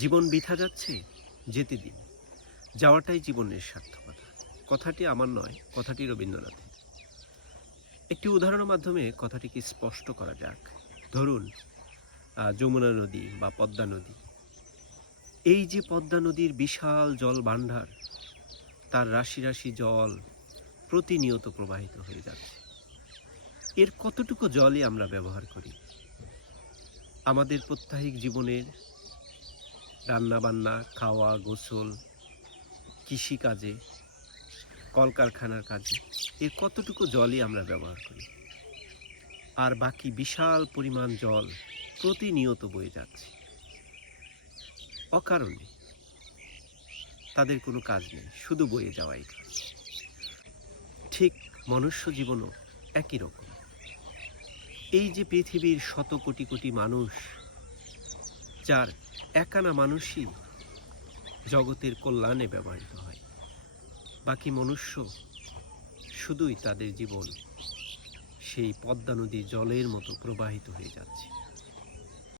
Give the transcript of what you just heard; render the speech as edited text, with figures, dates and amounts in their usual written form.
জীবন বৃথা যাচ্ছে, যেতে দিন। যাওয়াটাই জীবনের সার্থকতা। কথাটি আমার নয়, কথাটি রবীন্দ্রনাথের। একটি উদাহরণের মাধ্যমে কথাটিকে স্পষ্ট করা যাক। ধরুন যমুনা নদী বা পদ্মা নদী। এই যে পদ্মা নদীর বিশাল জল ভাণ্ডার, তার রাশি রাশি জল প্রতিনিয়ত প্রবাহিত হয়ে যাচ্ছে। এর কতটুকু জলই আমরা ব্যবহার করি আমাদের প্রত্যাহিক জীবনের রান্নাবান্না, খাওয়া, গোসল, কৃষিকাজে, কলকারখানার কাজে। এর কতটুকু জলই আমরা ব্যবহার করি, আর বাকি বিশাল পরিমাণ জল প্রতিনিয়ত বয়ে যাচ্ছে অকারণে। তাদের কোনো কাজ নেই, শুধু বয়ে যাওয়াই কাজ। ঠিক মনুষ্য জীবনও একই রকম। এই যে পৃথিবীর শত কোটি কোটি মানুষ, যার একানা মানুষই জগতের কল্যাণে ব্যবহৃত হয়, বাকি মনুষ্য শুধুই তাদের জীবন সেই পদ্মা নদীর জলের মতো প্রবাহিত হয়ে যাচ্ছে।